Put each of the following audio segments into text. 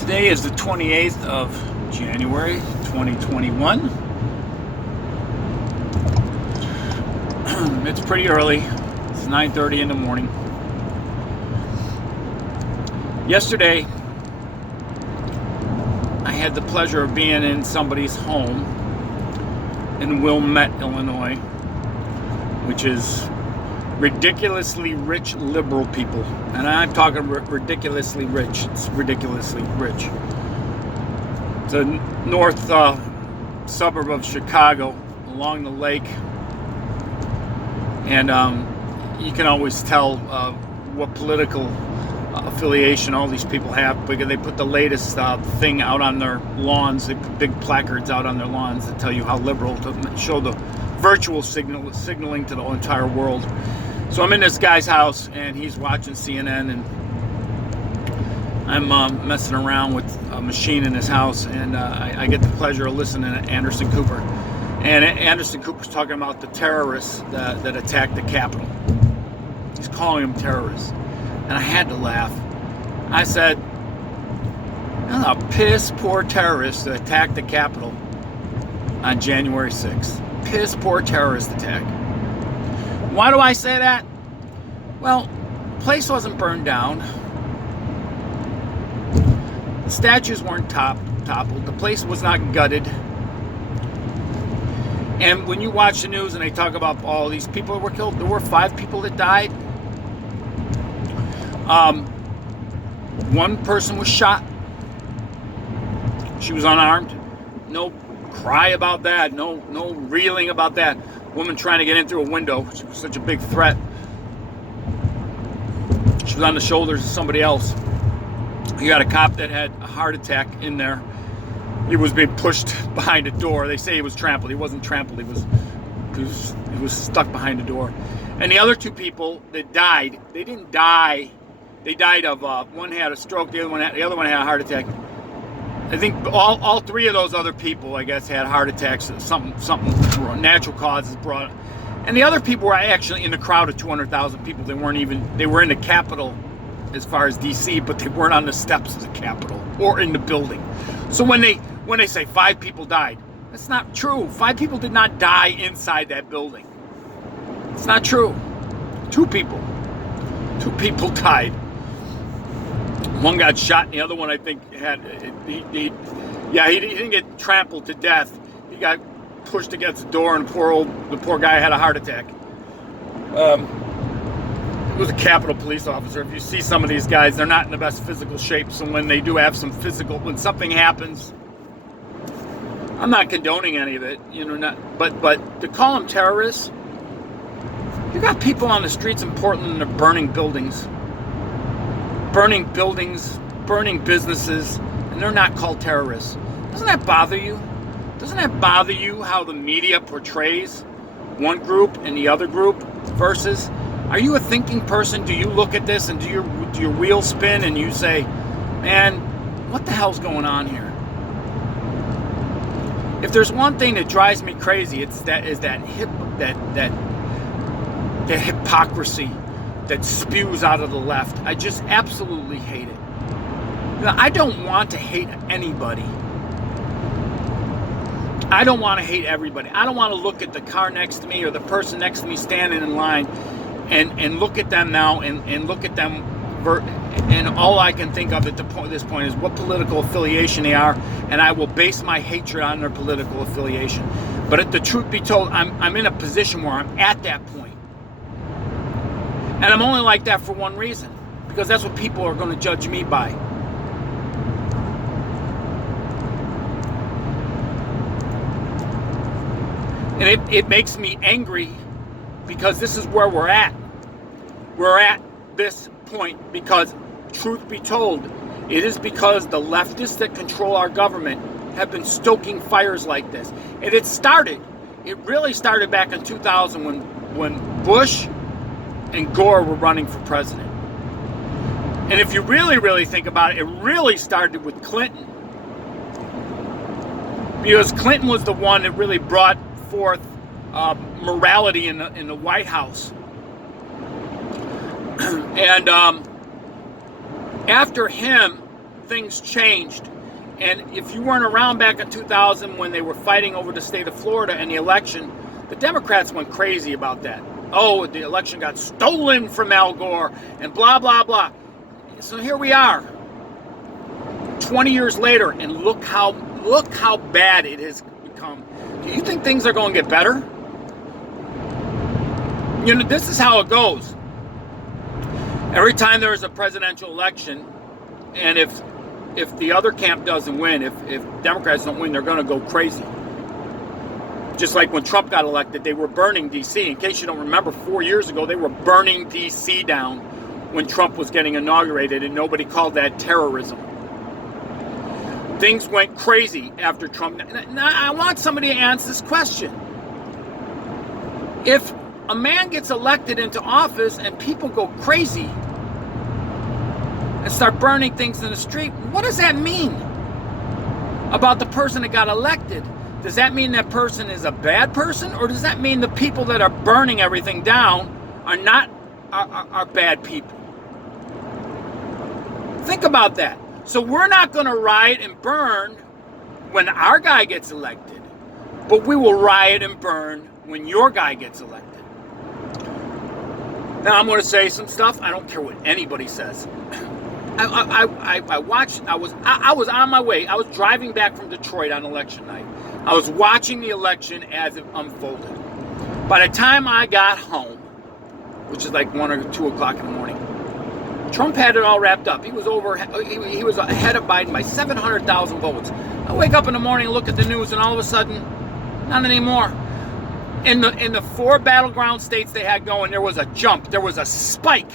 Today is the 28th of January 2021. It's pretty early. It's 9:30 in the morning. Yesterday, I had the pleasure of being in somebody's home in Wilmette, Illinois, which is ridiculously rich liberal people. And I'm talking ridiculously rich. It's ridiculously rich. It's a north suburb of Chicago along the lake. And you can always tell what political affiliation all these people have, because they put the latest thing out on their lawns. They put big placards out on their lawns that tell you how liberal, to show the virtual signaling to the entire world. So I'm in this guy's house, and he's watching CNN, and I'm messing around with a machine in his house, and I get the pleasure of listening to Anderson Cooper. And Anderson Cooper's talking about the terrorists that attacked the Capitol. He's calling them terrorists. And I had to laugh. I said, that's a piss poor terrorist that attacked the Capitol on January 6th. Piss poor terrorist attack. Why do I say that? Well, the place wasn't burned down. The statues weren't toppled. The place was not gutted. And when you watch the news and they talk about all these people that were killed, there were 5 people that died. One person was shot. She was unarmed. No cry about that. No reeling about that. Woman trying to get in through a window. She was such a big threat. She was on the shoulders of somebody else. You got a cop that had a heart attack in there. He was being pushed behind a door. They say he was trampled. He wasn't trampled. He was stuck behind a door. And the other 2 people that died, they didn't die. They died of one had a stroke. The other one had a heart attack. I think all 3 of those other people, I guess, had heart attacks. Something natural causes brought. And the other people were actually in the crowd of 200,000 people. They were in the Capitol as far as DC, but they weren't on the steps of the Capitol or in the building. So when they say 5 people died, that's not true. 5 people did not die inside that building. It's not true. 2 people died. One got shot, and the other one, I think, he didn't get trampled to death. He got pushed against the door, and the poor guy had a heart attack. He was a Capitol police officer. If you see some of these guys, they're not in the best physical shape. So when they do have when something happens, I'm not condoning any of it, but to call them terrorists, you got people on the streets in Portland that are burning buildings, burning businesses, and they're not called terrorists. Doesn't that bother you? Doesn't that bother you how the media portrays one group and the other group versus? Are you a thinking person? Do you look at this and do your wheels spin and you say, man, what the hell's going on here? If there's one thing that drives me crazy, it's that hypocrisy that spews out of the left. I just absolutely hate it. I don't want to hate anybody. I don't want to hate everybody. I don't want to look at the car next to me or the person next to me standing in line and look at them now and look at them and all I can think of at this point is what political affiliation they are, and I will base my hatred on their political affiliation. But if the truth be told, I'm in a position where I'm at that point. And I'm only like that for one reason, because that's what people are going to judge me by. And it makes me angry because this is where we're at. We're at this point because, truth be told, it is because the leftists that control our government have been stoking fires like this. And it really started back in 2000 when Bush and Gore were running for president. And if you really, really think about it, it really started with Clinton. Because Clinton was the one that really brought forth morality in the White House. And after him, things changed. And if you weren't around back in 2000 when they were fighting over the state of Florida and the election, the Democrats went crazy about that. Oh, the election got stolen from Al Gore and blah, blah, blah. So here we are, 20 years later, and look how bad it has become. Do you think things are going to get better? You know, this is how it goes. Every time there is a presidential election, and if the other camp doesn't win, if Democrats don't win, they're going to go crazy. Just like when Trump got elected, they were burning D.C. In case you don't remember, 4 years ago, they were burning D.C. down when Trump was getting inaugurated, and nobody called that terrorism. Things went crazy after Trump. Now, I want somebody to answer this question. If a man gets elected into office and people go crazy and start burning things in the street, what does that mean about the person that got elected? Does that mean that person is a bad person, or does that mean the people that are burning everything down are bad people? Think about that. So we're not going to riot and burn when our guy gets elected, but we will riot and burn when your guy gets elected. Now I'm going to say some stuff. I don't care what anybody says. I watched. I was on my way. I was driving back from Detroit on election night. I was watching the election as it unfolded. By the time I got home, which is like 1 or 2 o'clock in the morning, Trump had it all wrapped up. He was he was ahead of Biden by 700,000 votes. I wake up in the morning and look at the news, and all of a sudden, not anymore. In the 4 battleground states they had going, there was a jump. There was a spike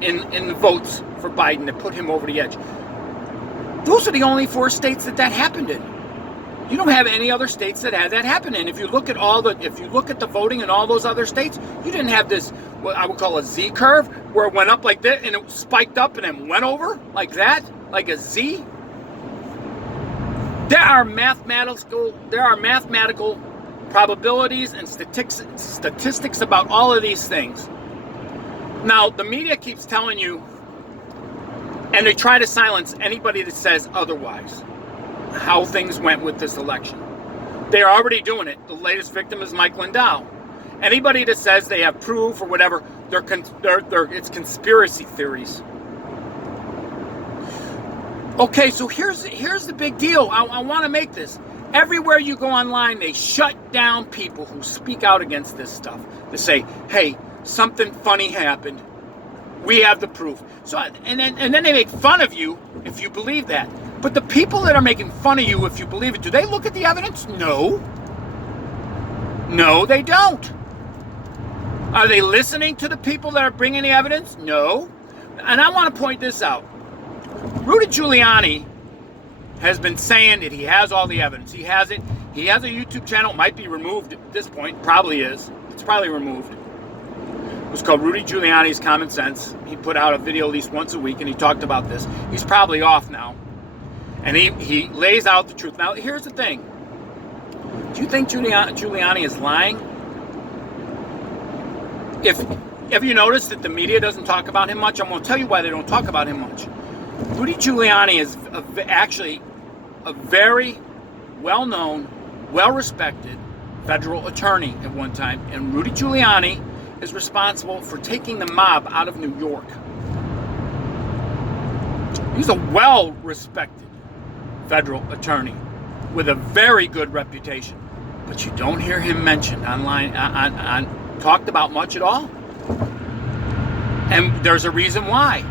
in the votes for Biden that put him over the edge. Those are the only 4 states that happened in. You don't have any other states that had that happen in. If you look at the voting in all those other states, you didn't have this, what I would call a Z curve, where it went up like that and it spiked up and then went over like that, like a Z. There are mathematical probabilities and statistics about all of these things. Now, the media keeps telling you, and they try to silence anybody that says otherwise, how things went with this election. They're already doing it. The latest victim is Mike Lindau. Anybody that says they have proof or whatever, it's conspiracy theories. Okay, so here's the big deal. I want to make this. Everywhere you go online, they shut down people who speak out against this stuff. They say, hey, something funny happened. We have the proof. So, and then they make fun of you if you believe that. But the people that are making fun of you if you believe it, do they look at the evidence? No. No, they don't. Are they listening to the people that are bringing the evidence? No. And I want to point this out. Rudy Giuliani has been saying that he has all the evidence. He has it. He has a YouTube channel. It might be removed at this point. Probably is. It's probably removed. It was called Rudy Giuliani's Common Sense. He put out a video at least once a week, and he talked about this. He's probably off now. And he lays out the truth. Now, here's the thing. Do you think Giuliani is lying? Have you noticed that the media doesn't talk about him much? I'm going to tell you why they don't talk about him much. Rudy Giuliani is actually a very well-known, well-respected federal attorney at one time. And Rudy Giuliani is responsible for taking the mob out of New York. He's a well-respected federal attorney with a very good reputation, but you don't hear him mentioned online, talked about much at all. And there's a reason why.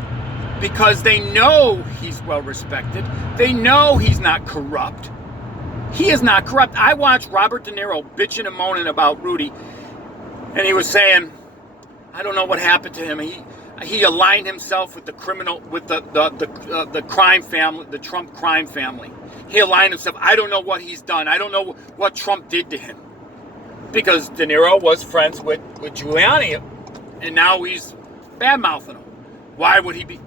Because they know he's well respected. They know he's not corrupt. He is not corrupt. I watched Robert De Niro bitching and moaning about Rudy, and he was saying, I don't know what happened to him. He aligned himself with the criminal, with the crime family, the Trump crime family. He aligned himself. I don't know what he's done. I don't know what Trump did to him. Because De Niro was friends with Giuliani, and now he's bad-mouthing him. Why would he be?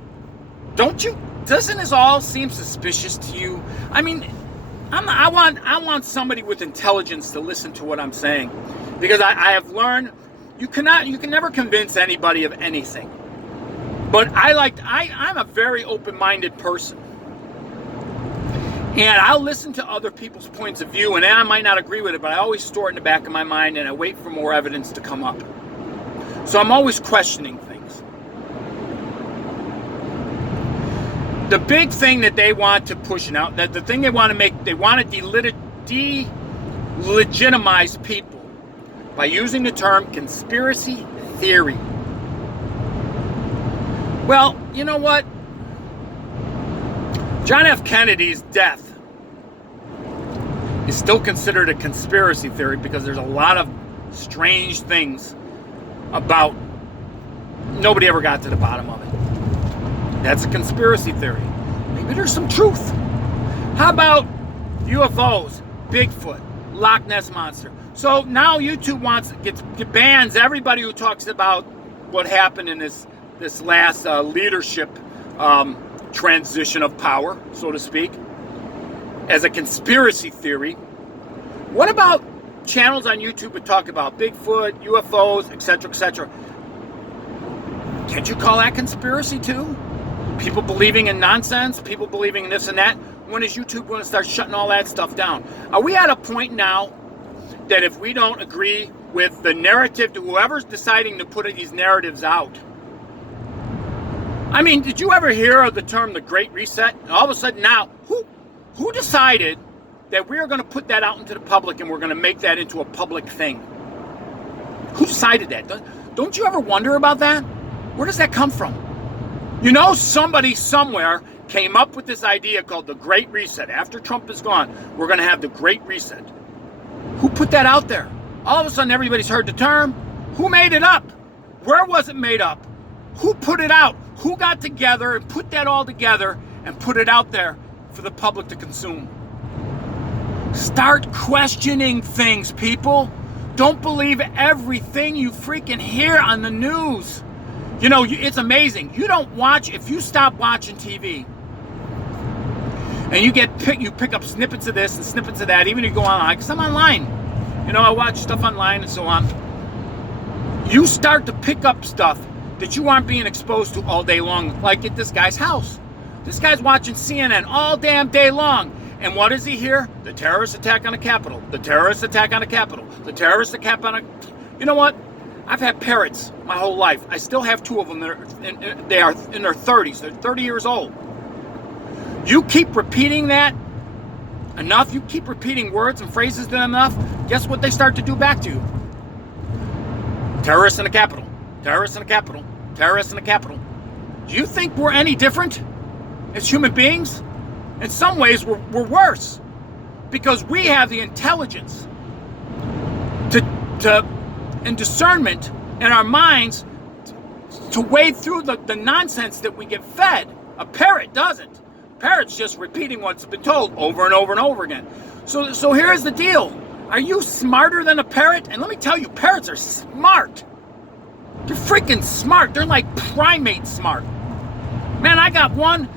Doesn't this all seem suspicious to you? I mean, I want somebody with intelligence to listen to what I'm saying. Because I have learned, you can never convince anybody of anything. But I'm a very open-minded person. And I'll listen to other people's points of view, and I might not agree with it, but I always store it in the back of my mind, and I wait for more evidence to come up. So I'm always questioning things. The big thing that they want to push now, that the thing they want to make, they want to delegitimize people by using the term conspiracy theory. Well, you know what? John F. Kennedy's death is still considered a conspiracy theory because there's a lot of strange things about nobody ever got to the bottom of it. That's a conspiracy theory. Maybe there's some truth. How about UFOs, Bigfoot, Loch Ness Monster? So now YouTube bans everybody who talks about what happened in this last leadership transition of power, so to speak, as a conspiracy theory. What about channels on YouTube that talk about Bigfoot, UFOs, etc., etc.? Can't you call that conspiracy too? People believing in nonsense, people believing in this and that. When is YouTube going to start shutting all that stuff down? Are we at a point now that if we don't agree with the narrative, to whoever's deciding to put these narratives out? I mean, did you ever hear of the term the Great Reset? And all of a sudden now, who decided that we are going to put that out into the public and we're going to make that into a public thing? Who decided that? Don't you ever wonder about that? Where does that come from? You know, somebody somewhere came up with this idea called the Great Reset. After Trump is gone, we're going to have the Great Reset. Who put that out there? All of a sudden, everybody's heard the term. Who made it up? Where was it made up? Who put it out? Who got together and put that all together and put it out there for the public to consume? Start questioning things, people. Don't believe everything you freaking hear on the news. You know, it's amazing. You don't watch, if you stop watching TV and you pick up snippets of this and snippets of that, even if you go online, because I'm online. You know, I watch stuff online and so on. You start to pick up stuff that you aren't being exposed to all day long, like at this guy's house. This guy's watching CNN all damn day long. And what does he hear? The terrorist attack on the Capitol. The terrorist attack on the Capitol. The terrorist attack on a... You know what? I've had parrots my whole life. I still have two of them. They are in their 30s. They're 30 years old. You keep repeating that enough, you keep repeating words and phrases to them enough, guess what they start to do back to you? Terrorists in the Capitol. Terrorists in the Capitol. Terrorists in the Capitol. Do you think we're any different as human beings? In some ways, we're worse. Because we have the intelligence and discernment in our minds to wade through the nonsense that we get fed. A parrot doesn't. A parrot's just repeating what's been told over and over and over again. So here's the deal. Are you smarter than a parrot? And let me tell you, parrots are smart. They're freaking smart. They're like primate smart. Man, I got one.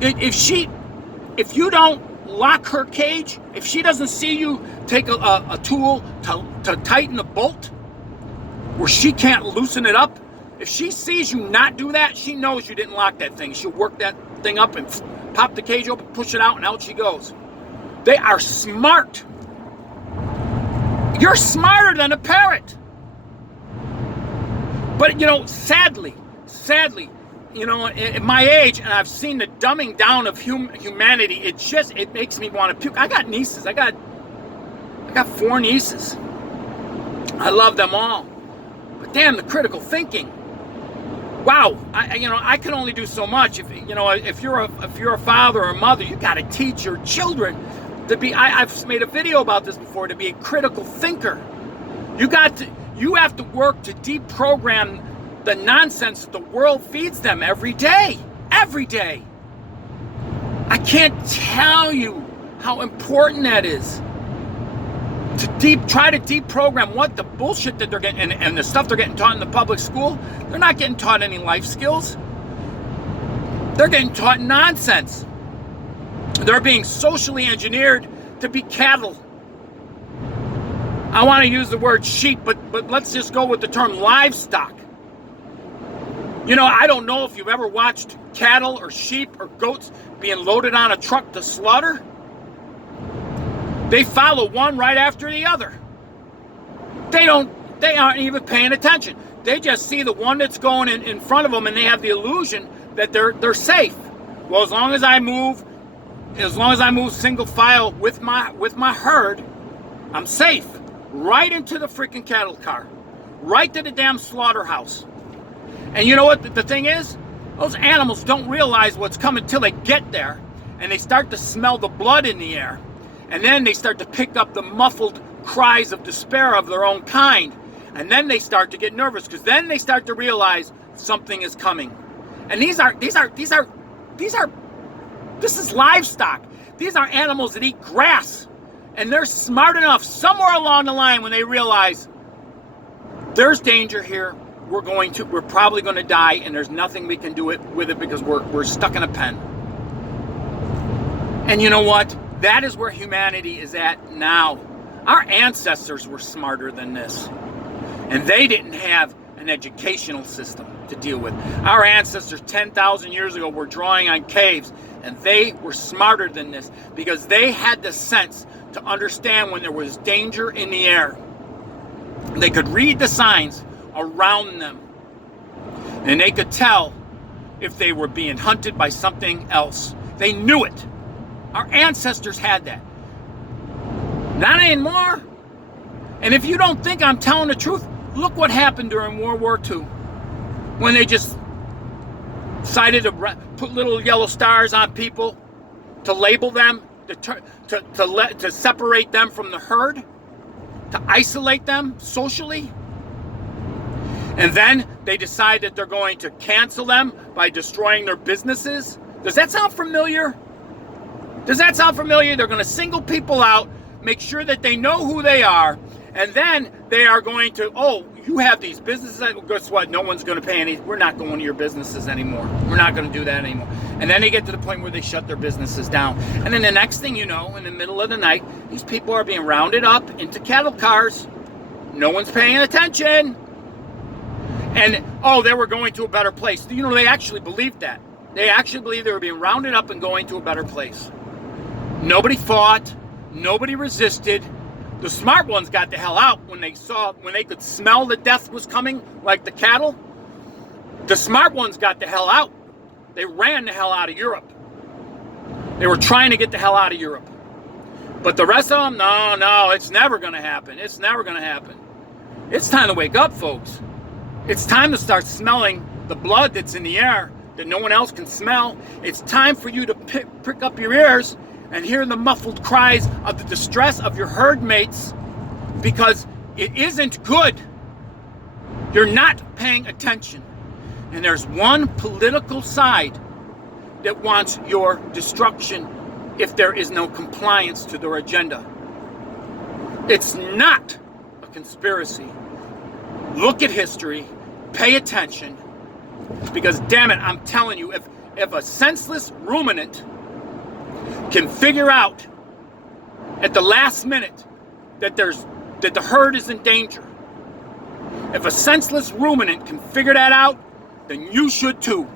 If you don't lock her cage, if she doesn't see you take a tool to tighten the bolt where she can't loosen it up, if she sees you not do that, she knows you didn't lock that thing. She'll work that thing up and pop the cage open, push it out, and out she goes. They are smart. You're smarter than a parrot. But, you know, sadly, you know, at my age, and I've seen the dumbing down of humanity, it makes me want to puke. I got nieces. I got 4 nieces. I love them all. But damn, the critical thinking. Wow, I can only do so much. If you're a father or a mother, you got to teach your children to be. I've made a video about this before. To be a critical thinker, you have to work to deprogram the nonsense that the world feeds them every day. Every day. I can't tell you how important that is. To try to deprogram what the bullshit that they're getting and the stuff they're getting taught in the public school. They're not getting taught any life skills. They're getting taught nonsense. They're being socially engineered to be cattle. I want to use the word sheep, but let's just go with the term livestock. You know, I don't know if you've ever watched cattle or sheep or goats being loaded on a truck to slaughter. They follow one right after the other. They aren't even paying attention. They just see the one that's going in front of them, and they have the illusion that they're safe. Well, as long as I move single file with my herd, I'm safe. Right into the freaking cattle car. Right to the damn slaughterhouse. And you know what the thing is? Those animals don't realize what's coming till they get there, and they start to smell the blood in the air. And then they start to pick up the muffled cries of despair of their own kind. And then they start to get nervous, because then they start to realize something is coming. And this is livestock. These are animals that eat grass. And they're smart enough somewhere along the line when they realize there's danger here. We're probably going to die, and there's nothing we can do with it because we're stuck in a pen. And you know what? That is where humanity is at now. Our ancestors were smarter than this. And they didn't have an educational system to deal with. Our ancestors 10,000 years ago were drawing on caves, and they were smarter than this because they had the sense to understand when there was danger in the air. They could read the signs around them, and they could tell if they were being hunted by something else. They knew it. Our ancestors had that. Not anymore. And if you don't think I'm telling the truth, look what happened during World War II when they just decided to put little yellow stars on people to label them, to separate them from the herd, to isolate them socially. And then they decide that they're going to cancel them by destroying their businesses. Does that sound familiar? Does that sound familiar? They're going to single people out, make sure that they know who they are, and then they are going to, oh, you have these businesses. Guess what? No one's going to pay any. We're not going to your businesses anymore. We're not going to do that anymore. And then they get to the point where they shut their businesses down. And then the next thing you know, in the middle of the night, these people are being rounded up into cattle cars. No one's paying attention. And, oh, they were going to a better place. You know, they actually believed that. They actually believed they were being rounded up and going to a better place. Nobody fought. Nobody resisted. The smart ones got the hell out when they could smell the death was coming, like the cattle. The smart ones got the hell out. They ran the hell out of Europe. They were trying to get the hell out of Europe. But the rest of them, no, it's never going to happen. It's never going to happen. It's time to wake up, folks. It's time to start smelling the blood that's in the air that no one else can smell. It's time for you to prick up your ears and hear the muffled cries of the distress of your herd mates, because it isn't good. You're not paying attention. And there's one political side that wants your destruction if there is no compliance to their agenda. It's not a conspiracy. Look at history, pay attention, because damn it, I'm telling you, if a senseless ruminant can figure out at the last minute that the herd is in danger, if a senseless ruminant can figure that out, then you should too.